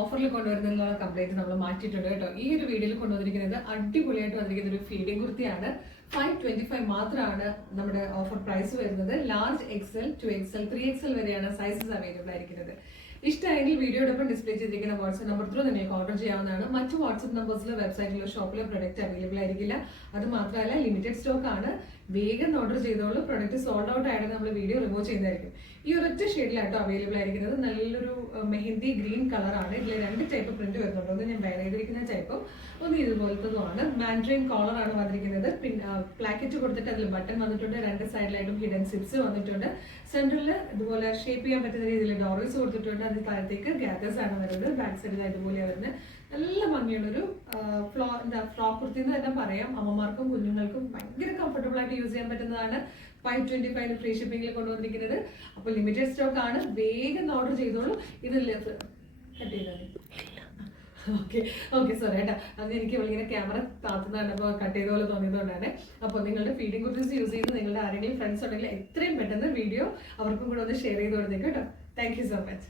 ഓഫറിൽ കൊണ്ടുവരുന്ന കംപ്ലൈന്റ് നമ്മൾ മാറ്റിയിട്ടുണ്ട് കേട്ടോ. ഈ ഒരു വീഡിയോയിൽ കൊണ്ടുവന്നിരിക്കുന്നത് അടിപൊളിയായിട്ട് വന്നിരിക്കുന്ന ഒരു ഫീഡിംഗ് കുർത്തിയാണ്. 525 മാത്രമാണ് നമ്മുടെ ഓഫർ പ്രൈസ് വരുന്നത്. ലാർജ് XL, 2XL, 3XL വരെയാണ് സൈസസ് അവൈലബിൾ ആയിരിക്കുന്നത്. ഇഷ്ടമായെങ്കിൽ വീഡിയോടൊപ്പം ഡിസ്പ്ലേ ചെയ്തിരിക്കുന്ന വാട്സ്ആപ്പ് നമ്പർ ത്രൂ നിങ്ങൾക്ക് ഓർഡർ ചെയ്യാവുന്നതാണ്. മറ്റു വാട്സ്ആപ്പ് നമ്പേഴ്സിലോ വെബ്സൈറ്റിലോ ഷോപ്പിലോ പ്രൊഡക്റ്റ് അവൈലബിൾ ആയിരിക്കില്ല. അത് മാത്രമല്ല ലിമിറ്റഡ് സ്റ്റോക്ക് ആണ്. വേഗം ഓർഡർ ചെയ്തോളൂ. പ്രൊഡക്റ്റ് സോൾഡ് ഔട്ട് ആയിട്ട് നമ്മൾ വീഡിയോ റിമൂവ് ചെയ്യുന്നതായിരിക്കും. ഈ ഒരൊറ്റ ഷെയ്ഡിലായിട്ടോ അവൈലബിൾ ആയിരിക്കുന്നത്. നല്ലൊരു മെഹന്തി ഗ്രീൻ കളറാണ്. ഇതിൽ 2 ടൈപ്പ് പ്രിന്റ് വരുന്നുണ്ട്. ഒന്ന് ഞാൻ വെയർ ചെയ്തിരിക്കുന്ന ടൈപ്പും ഒന്ന് ഇതുപോലത്തതുമാണ്. മാൻഡ്രിൻ കോളർ ആണ് വന്നിരിക്കുന്നത്. പിന്നെ പ്ലാക്കറ്റ് കൊടുത്തിട്ട് അതിൽ ബട്ടൺ വന്നിട്ടുണ്ട്. 2 സൈഡിലായിട്ടും ഹിഡൻ സിപ്സ് വന്നിട്ടുണ്ട്. സെൻട്രലിൽ ഇതുപോലെ ഷേപ്പ് ചെയ്യാൻ പറ്റുന്ന രീതിയിൽ ഡോറീസ് കൊടുത്തിട്ടുണ്ട്. അതിന് താഴത്തേക്ക് ഗാദേഴ്സ് ആണ് വരുന്നത്. ബാക്ക് സൈഡിൽ ഇതുപോലെയാണ് വരുന്നത്. നല്ല ഭംഗിയുള്ളൊരു ഫ്രോക്ക് കുർത്തി എന്ന് തന്നെ പറയാം. അമ്മമാർക്കും കുഞ്ഞുങ്ങൾക്കും ഭയങ്കര കംഫർട്ടബിൾ ആയിട്ട് യൂസ് ചെയ്യാൻ പറ്റുന്നതാണ്. 525 ഫ്രീ ഷിപ്പിംഗിൽ കൊണ്ടുവന്നിരിക്കുന്നത്. അപ്പോൾ ലിമിറ്റഡ് സ്റ്റോക്ക് ആണ്. വേഗം ഓർഡർ ചെയ്തോളൂ. ഇത് കട്ട് ചെയ്താൽ ഓക്കെ സോറി ഏട്ടാ, അത് എനിക്ക് ഇങ്ങനെ ക്യാമറ താത്തുന്നതാണ്. അപ്പോൾ കട്ട് ചെയ്ത പോലെ തോന്നിയതുകൊണ്ടാണ്. അപ്പോൾ നിങ്ങളുടെ ഫീഡിംഗ് കുർത്തീസ് യൂസ് ചെയ്യുന്ന നിങ്ങളുടെ ആരെങ്കിലും ഫ്രണ്ട്സ് ഉണ്ടെങ്കിൽ എത്രയും പെട്ടെന്ന് വീഡിയോ അവർക്കും കൂടെ ഒന്ന് ഷെയർ ചെയ്ത് കൊടുത്തേക്ക് കേട്ടോ. Thank you so much.